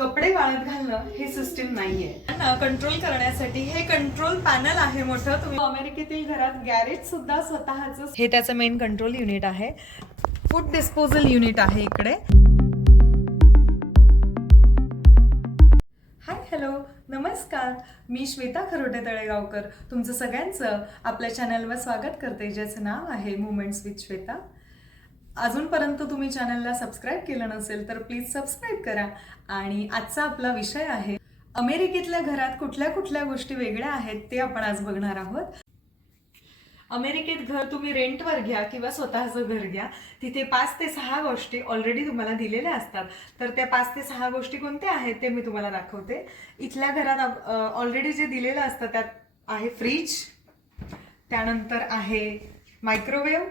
कपडे वाळत घालणं ही सिस्टीम नाहीये. कंट्रोल करण्यासाठी हे कंट्रोल पॅनल आहे मोठं. तुम्ही अमेरिकेतील घरात गॅरेज सुद्धा स्वतःच हे त्याचं मेन कंट्रोल युनिट आहे. फूड डिस्पोजल युनिट आहे इकडे. हाय हॅलो नमस्कार. मी श्वेता खरोटे तळेगावकर. तुमचं सगळ्यांचं आपल्या चॅनलवर स्वागत करते ज्याचं नाव आहे मुमेंट्स विथ श्वेता अजूनपर्यंत तुम्ही चॅनलला सबस्क्राईब केलं नसेल तर प्लीज सबस्क्राईब करा. आणि आजचा आपला विषय आहे अमेरिकेतल्या घरात कुठल्या कुठल्या गोष्टी वेगळ्या आहेत ते आपण आज बघणार आहोत. अमेरिकेत घर तुम्ही रेंटवर घ्या किंवा स्वतःचं घर घ्या. तिथे पाच ते सहा गोष्टी ऑलरेडी तुम्हाला दिलेल्या असतात. तर त्या पाच ते सहा गोष्टी कोणत्या आहेत ते मी तुम्हाला दाखवते. इथल्या घरात ऑलरेडी जे दिलेलं असतं त्यात आहे फ्रीज त्यानंतर आहे मायक्रोवेव्ह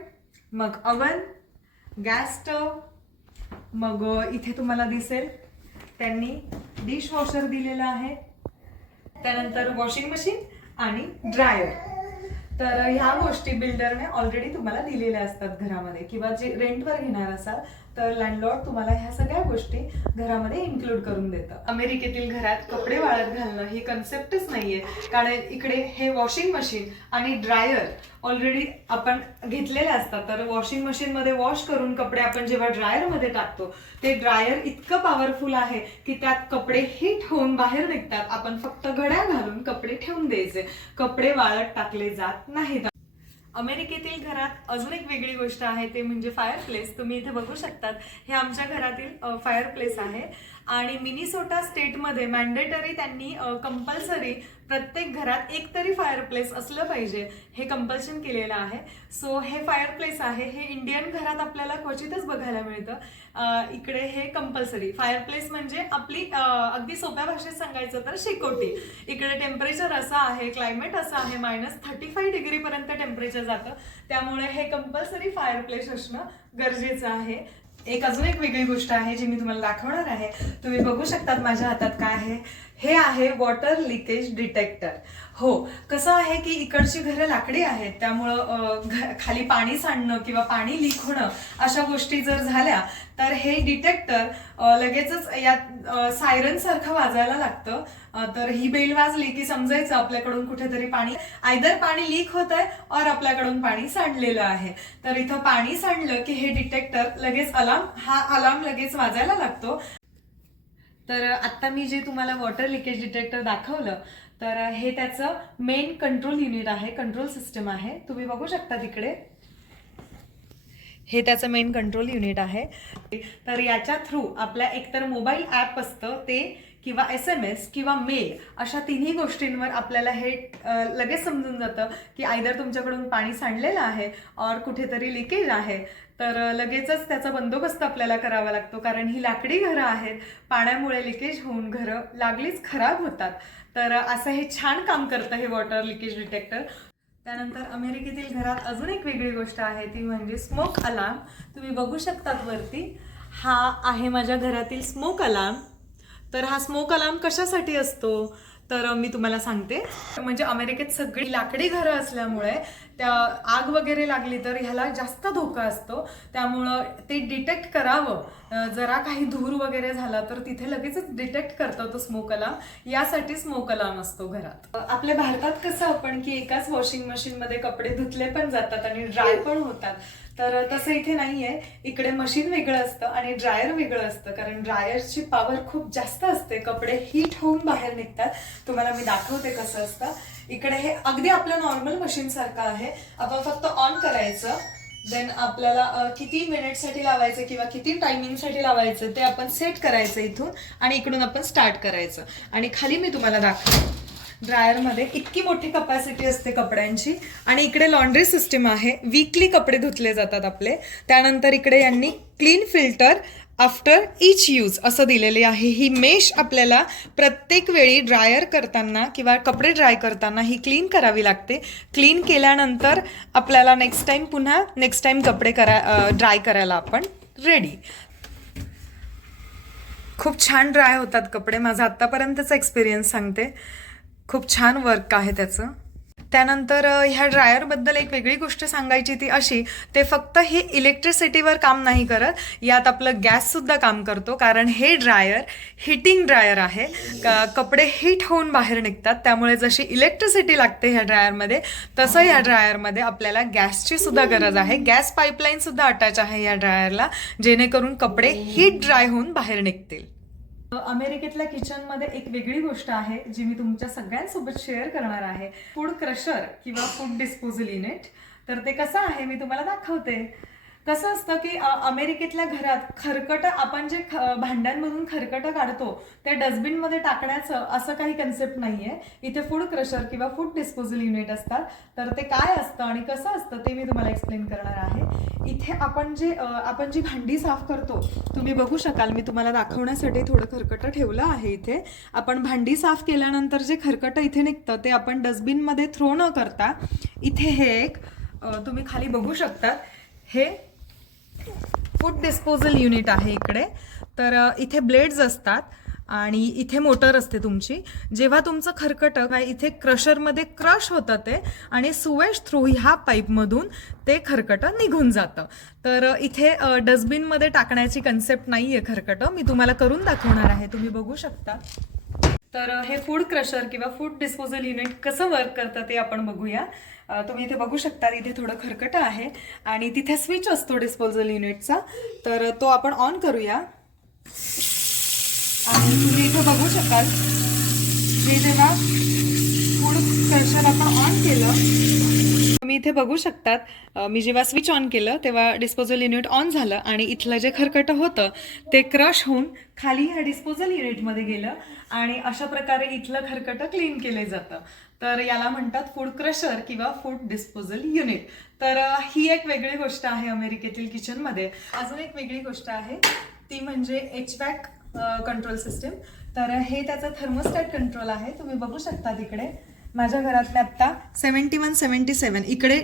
मग अवन गॅस स्टव मग इथे तुम्हाला दिसेल. त्यांनी डिशवॉशर दिलेलं आहे. त्यानंतर वॉशिंग मशीन आणि ड्रायर तर ह्या गोष्टी बिल्डरने ऑलरेडी तुम्हाला दिलेल्या असतात घरामध्ये. किंवा जे रेंटवर घेणार असाल तर लँडलॉर्ड तुम्हाला ह्या सगळ्या गोष्टी घरामध्ये इन्क्लूड करून देतं. अमेरिकेतील घरात कपडे वाळत घालणं ही कन्सेप्टच नाहीये. कारण इकडे हे वॉशिंग मशीन आणि ड्रायर ऑलरेडी आपण घेतलेले असतात. तर वॉशिंग मशीनमध्ये वॉश करून कपडे आपण जेव्हा ड्रायरमध्ये टाकतो ते ड्रायर इतकं पॉवरफुल आहे की त्यात कपडे हीट होऊन बाहेर निघतात. आपण फक्त घड्या घालून कपडे ठेवून द्यायचे. कपडे वाळत टाकले जात नाहीत. अमेरिकेतील घरात अजून एक वेगळी गोष्ट आहे ते म्हणजे फायर प्लेस तुम्ही इथे बघू शकतात. हे आमच्या घरातील फायर प्लेस आहे. आणि मिनिसोटा स्टेटमध्ये मॅन्डेटरी त्यांनी कंपल्सरी प्रत्येक घरात एक तरी फायर प्लेस असलं पाहिजे. हे कंपल्शन केलेलं आहे. सो हे फायर प्लेस आहे. हे इंडियन घरात आपल्याला क्वचितच बघायला मिळतं. इकडे हे कंपल्सरी फायर प्लेस म्हणजे आपली अगदी सोप्या भाषेत सांगायचं तर शेकोटी. इकडे टेम्परेचर असं आहे क्लायमेट असं आहे मायनस थर्टी फाईव्ह डिग्रीपर्यंत टेम्परेचर जातं. त्यामुळे हे कंपल्सरी फायर प्लेस असणं गरजेचं आहे. एक अजून एक वेगळी गोष्ट आहे जी मी तुम्हाला दाखवणार आहे. तुम्ही बघू शकतात माझ्या हातात काय आहे. हे आहे वॉटर लिकेज डिटेक्टर हो कसं आहे की इकडची घरं लाकडी आहेत त्यामुळं खाली पाणी सांडणं किंवा पाणी लीक होणं अशा गोष्टी जर झाल्या तर हे डिटेक्टर लगेचच यात सायरन सारखं वाजायला लागतं. तर ही बेल वाजली की समजायचं आपल्याकडून कुठेतरी पाणी आयदर पाणी लीक होत आहे और आपल्याकडून पाणी सांडलेलं आहे. तर इथं पाणी सांडलं की हे डिटेक्टर लगेच अलार्म हा अलार्म लगेच वाजायला लागतो. तर आत्ता मी जे तुम्हाला वॉटर लिकेज डिटेक्टर दाखवलं तर हे त्याचं मेन कंट्रोल युनिट आहे कंट्रोल सिस्टम आहे. तुम्ही बघू शकता तिकडे. हे त्याचं मेन कंट्रोल युनिट आहे. तर याच्या थ्रू आपल्या एकतर मोबाईल ॲप असतं ते किंवा एस एम एस किंवा मेल अशा तिन्ही गोष्टींवर आपल्याला हे लगेच समजून जातं की आयदर तुमच्याकडून पाणी सांडलेलं आहे और कुठेतरी लिकेज आहे. तर लगेचच त्याचा बंदोबस्त आपल्याला करावा लागतो कारण ही लाकडी घरं आहेत. पाण्यामुळे लिकेज होऊन घरं लागलीच खराब होतात. तर असं हे छान काम करतं हे वॉटर लिकेज डिटेक्टर त्यानंतर अमेरिकेतील घरात अजून एक वेगळी गोष्ट आहे ती म्हणजे स्मोक अलार्म तुम्ही बघू शकतात वरती. हा आहे माझ्या घरातील स्मोक अलार्म तर हा स्मोक अलार्म कशासाठी असतो? तर मी तुम्हाला सांगते. म्हणजे अमेरिकेत सगळी लाकडी घरं असल्यामुळे त्या आग वगैरे लागली तर ह्याला जास्त धोका असतो. त्यामुळं ते डिटेक्ट करावं. जरा काही धूर वगैरे झाला तर तिथे लगेचच डिटेक्ट करतो तो स्मोक अलार्म यासाठी स्मोक अलार्म असतो घरात. आपल्या भारतात कसं आपण की एकाच वॉशिंग मशीनमध्ये कपडे धुतले पण जातात आणि ड्राय पण होतात. तर तसं इथे नाहीये. इकडे मशीन वेगळं असतं आणि ड्रायर वेगळं असतं. कारण ड्रायरची पॉवर खूप जास्त असते. कपडे हीट होऊन बाहेर निघतात. तुम्हाला मी दाखवते कसं असतं. इकडे हे अगदी आपलं नॉर्मल मशीन सारखं आहे. आपण फक्त ऑन करायचं. देन आपल्याला किती मिनिटसाठी लावायचं किंवा किती टायमिंगसाठी लावायचं ते आपण सेट करायचं इथून आणि इकडून आपण स्टार्ट करायचं. आणि खाली मी तुम्हाला दाखवते. ड्रायरमध्ये इतकी मोठी कपॅसिटी असते कपड्यांची आणि इकडे लॉन्ड्री सिस्टीम आहे. वीकली कपडे धुतले जातात आपले. त्यानंतर इकडे यांनी clean filter after each use असं दिलेले आहे. ही मेश आपल्याला प्रत्येक वेळी ड्रायर करताना किंवा कपडे ड्राय करताना ही क्लीन करावी लागते. क्लीन केल्यानंतर आपल्याला नेक्स्ट टाईम पुन्हा नेक्स्ट टाईम कपडे करा ड्राय करायला आपण रेडी खूप छान ड्राय होतात कपडे. माझा आत्तापर्यंतचा एक्सपिरियन्स सांगते. खूप छान वर्क आहे त्याचं. त्यानंतर ह्या ड्रायरबद्दल एक वेगळी गोष्ट सांगायची ती अशी ते फक्त हे इलेक्ट्रिसिटीवर काम नाही करत यात आपलं गॅससुद्धा काम करतो कारण हे ड्रायर हिटिंग ड्रायर आहे. कपडे हीट होऊन बाहेर निघतात त्यामुळे जशी इलेक्ट्रिसिटी लागते ह्या ड्रायरमध्ये तसं ह्या ड्रायरमध्ये आपल्याला गॅसची सुद्धा गरज आहे. गॅस पाईपलाईन सुद्धा अटॅच आहे या ड्रायरला जेणेकरून कपडे हीट ड्राय होऊन बाहेर निघतील. अमेरिकेतल्या किचनमध्ये एक वेगळी गोष्ट आहे जी मी तुमच्या सगळ्यांसोबत शेअर करणार आहे. फूड क्रशर किंवा फूड डिस्पोजल युनिट तर ते कसं आहे मी तुम्हाला दाखवते. कसं असतं की अमेरिकेतल्या घरात खरकट आपण जे ख भांड्यांमधून खरकटं काढतो ते डस्टबिनमध्ये टाकण्याचं असं काही कन्सेप्ट नाही आहे इथे फूड क्रशर किंवा फूड डिस्पोजल युनिट असतात. तर ते काय असतं आणि कसं असतं ते मी तुम्हाला एक्सप्लेन करणार आहे. इथे आपण जे आपण जी भांडी साफ करतो तुम्ही बघू शकाल मी तुम्हाला दाखवण्यासाठी थोडं खरकटं ठेवलं आहे इथे. आपण भांडी साफ केल्यानंतर जे खरकटं इथे निघतं ते आपण डस्टबिनमध्ये थ्रो न करता इथे हे एक तुम्ही खाली बघू शकतात. हे फूड डिस्पोजल युनिट आहे इकडे. तर इथे ब्लेड्स असतात आणि इथे मोटर असते तुमची. जेव्हा तुमचं खरकटं काय इथे क्रशरमध्ये क्रश होतं ते आणि सुवेश थ्रू ह्या पाईपमधून ते खरकटं निघून जातं. तर इथे डस्टबिनमध्ये टाकण्याची कन्सेप्ट नाही आहे खरकटं. मी तुम्हाला करून दाखवणार आहे. तुम्ही बघू शकता. तर हे फूड क्रशर किंवा फूड डिस्पोजल युनिट कसं वर्क करतं ते आपण बघूया. तुम्ही इथे बघू शकता इथे थोडं खरकटं आहे आणि तिथे स्विच असतो डिस्पोजल युनिटचा तर तो आपण ऑन करूया. आणि तुम्ही इथे बघू शकाल हे जेव्हा फूड क्रशर आपण ऑन केलं तुम्ही इथे बघू शकतात मी जेव्हा स्विच ऑन केलं तेव्हा डिस्पोजल युनिट ऑन झालं आणि इथलं जे खरकटं होतं ते क्रश होऊन खाली ह्या डिस्पोजल युनिटमध्ये गेलं आणि अशा प्रकारे इथलं खरकटं क्लीन केले जातं. तर याला म्हणतात फूड क्रशर किंवा फूड डिस्पोजल युनिट तर ही एक वेगळी गोष्ट आहे अमेरिकेतील किचनमध्ये अजून एक वेगळी गोष्ट आहे ती म्हणजे एच वॅक कंट्रोल सिस्टीम तर हे त्याचं थर्मोस्टॅट कंट्रोल आहे. तुम्ही बघू शकता तिकडे. माझ्या घरातले आत्ता सेवन्टी वन सेवन्टी सेवन. इकडे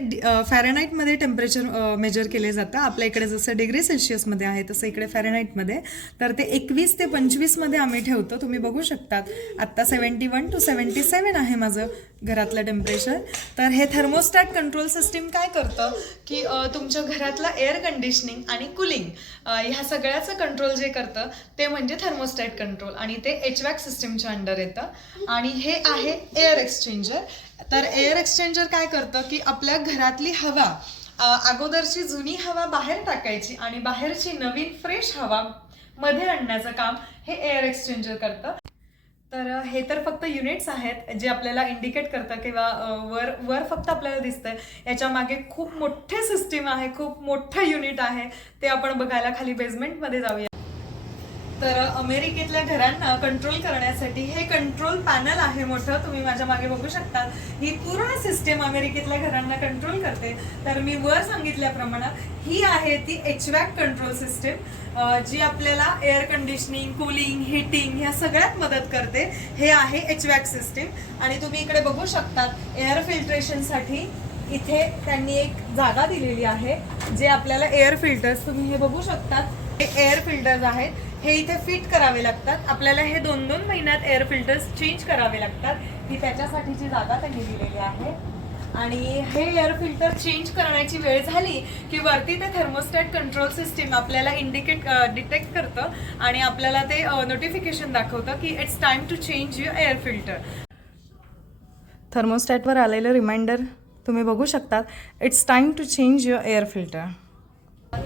फॅरेनाईटमध्ये टेम्परेचर मेजर केले जातं. आपल्या इकडे जसं डिग्री सेल्शियसमध्ये आहे तसं इकडे फॅरेनाईटमध्ये तर ते एकवीस ते पंचवीसमध्ये आम्ही ठेवतो. तुम्ही बघू शकतात. आत्ता seventy one to seventy seven आहे माझं घरातलं टेम्परेचर तर हे थर्मोस्टॅट कंट्रोल सिस्टीम काय करतं? की तुमच्या घरातलं एअर कंडिशनिंग आणि कुलिंग ह्या सगळ्याचं कंट्रोल जे करतं ते म्हणजे थर्मोस्टॅट कंट्रोल आणि ते एच वॅक सिस्टीमच्या अंडर येतं. आणि हे आहे एअर एक्सचेंज एक्सचेंजर तर एअर एक्सचेंजर काय करतं की आपल्या घरातली हवा अगोदरची जुनी हवा बाहेर टाकायची आणि बाहेरची नवीन फ्रेश हवा मध्ये आणण्याचं काम हे एअर एक्सचेंजर करतं. तर हे तर फक्त युनिट्स आहेत जे आपल्याला इंडिकेट करतं किंवा वर वर फक्त आपल्याला दिसतंय. याच्या मागे खूप मोठे सिस्टीम आहे खूप मोठं युनिट आहे. ते आपण बघायला खाली बेसमेंटमध्ये जाऊया. तर अमेरिकेतल्या घरांना कंट्रोल करण्यासाठी हे कंट्रोल पॅनल आहे मोठं. तुम्ही माझ्या मागे बघू शकता. ही पूर्ण सिस्टेम अमेरिकेतल्या घरांना कंट्रोल करते. तर मी वर सांगितल्याप्रमाणे ही आहे ती एच वॅक कंट्रोल सिस्टीम जी आपल्याला एअर कंडिशनिंग कूलिंग हिटिंग ह्या सगळ्यात मदत करते. हे आहे एच वॅक सिस्टीम आणि तुम्ही इकडे बघू शकतात एअर फिल्ट्रेशनसाठी इथे त्यांनी एक जागा दिलेली आहे जे आपल्याला एअर फिल्टर्स तुम्ही हे बघू शकतात. हे एअर फिल्टर्स आहेत. हे इथे फिट करावे लागतात. आपल्याला हे दोन दोन महिन्यात एअर फिल्टर्स चेंज करावे लागतात. ही त्याच्यासाठीची जागा त्यांनी दिलेली आहे. आणि हे एअर फिल्टर चेंज करण्याची वेळ झाली की वरती ते थर्मोस्टॅट कंट्रोल सिस्टीम आपल्याला इंडिकेट डिटेक्ट करतं आणि आपल्याला ते नोटिफिकेशन दाखवतं की it's time to change your air filter थर्मोस्टॅटवर आलेलं रिमाइंडर तुम्ही बघू शकतात. It's time to change your air filter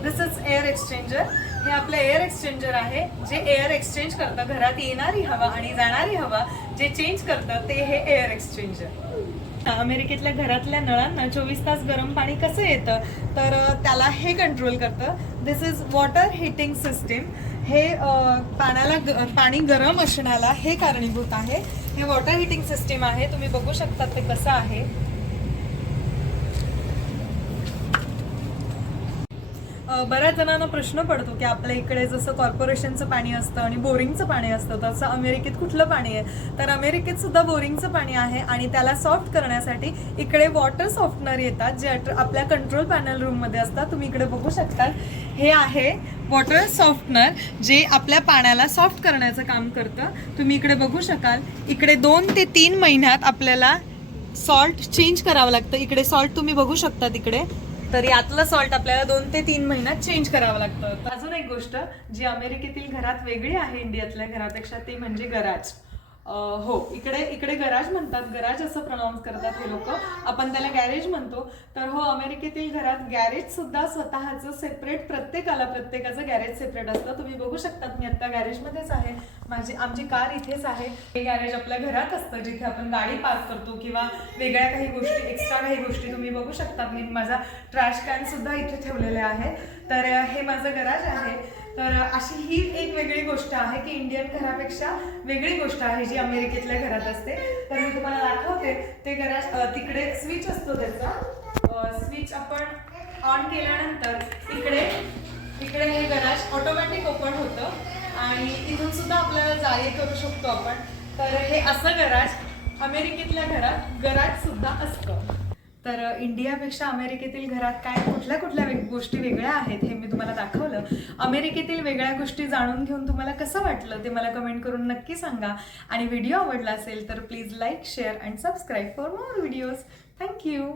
this is air exchanger हे आपलं एअर एक्सचेंजर आहे जे एअर एक्सचेंज करतं. घरात येणारी हवा आणि जाणारी हवा जे चेंज करतं ते हे एअर एक्सचेंजर अमेरिकेतल्या घरातल्या नळांना चोवीस तास गरम पाणी कसं येतं तर त्याला हे कंट्रोल करतं. This is water heating system हे पाण्याला ग पाणी गरम असण्याला हे कारणीभूत आहे. हे वॉटर हिटिंग सिस्टीम आहे. तुम्ही बघू शकता ते कसं आहे. बऱ्याच जणांना प्रश्न पडतो की आपल्या इकडे जसं कॉर्पोरेशनचं पाणी असतं आणि बोरिंगचं पाणी असतं तसं अमेरिकेत कुठलं पाणी आहे? तर अमेरिकेत सुद्धा बोरिंगचं पाणी आहे आणि त्याला सॉफ्ट करण्यासाठी इकडे वॉटर सॉफ्टनर येतात जे आपल्या कंट्रोल पॅनल रूममध्ये असतात. तुम्ही इकडे बघू शकता हे आहे वॉटर सॉफ्टनर जे आपल्या पाण्याला सॉफ्ट करण्याचं काम करतं. तुम्ही इकडे बघू शकाल. इकडे दोन ते तीन महिन्यात आपल्याला सॉल्ट चेंज करावं लागतं. इकडे सॉल्ट तुम्ही बघू शकता तिकडे तर यातलं सॉल्ट आपल्याला दोन ते तीन महिन्यात चेंज करावं लागतं. अजून एक गोष्ट जी अमेरिकेतील घरात वेगळी आहे इंडियातल्या घरापेक्षा ती म्हणजे गराज. हो इकडे इकडे गराज म्हणतात गराज असं प्रनाऊन्स करतात हे लोक. आपण त्याला गॅरेज म्हणतो. तर हो अमेरिकेतील घरात गॅरेज सुद्धा स्वतःचं सेपरेट प्रत्येकाला प्रत्येकाचं गॅरेज सेपरेट असतं. तुम्ही बघू शकतात मी आता गॅरेजमध्येच आहे. माझी आमची कार इथेच आहे. हे गॅरेज आपल्या घरात असतं जिथे आपण गाडी पार्क करतो किंवा वेगळ्या काही गोष्टी एक्स्ट्रा काही गोष्टी तुम्ही बघू शकता मी माझा ट्रॅश कॅन सुद्धा इथे ठेवलेले आहे. तर हे माझं गराज आहे. तर अशी ही एक वेगळी गोष्ट आहे की इंडियन घरापेक्षा वेगळी गोष्ट आहे जी अमेरिकेतल्या घरात असते. तर मी तुम्हाला दाखवते. ते घरा तिकडे स्विच असतो त्याचा. स्विच आपण ऑन केल्यानंतर इकडे इकडे हे गराज ऑटोमॅटिक ओपन होतं. आणि इथून सुद्धा आपल्याला जाळी करू शकतो आपण. तर हे असं गराज अमेरिकेतल्या घरात गराज सुद्धा असतं. तर इंडियापेक्षा अमेरिकेतील घरात काय कुठल्या कुठल्या वेग गोष्टी वेगळ्या आहेत हे मी तुम्हाला दाखवलं. अमेरिकेतील वेगळ्या गोष्टी जाणून घेऊन तुम्हाला कसं वाटलं ते मला कमेंट करून नक्की सांगा. आणि व्हिडिओ आवडला असेल तर please like share and subscribe for more videos. Thank you